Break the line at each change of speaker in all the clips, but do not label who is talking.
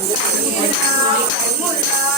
卖面包卖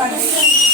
I don't.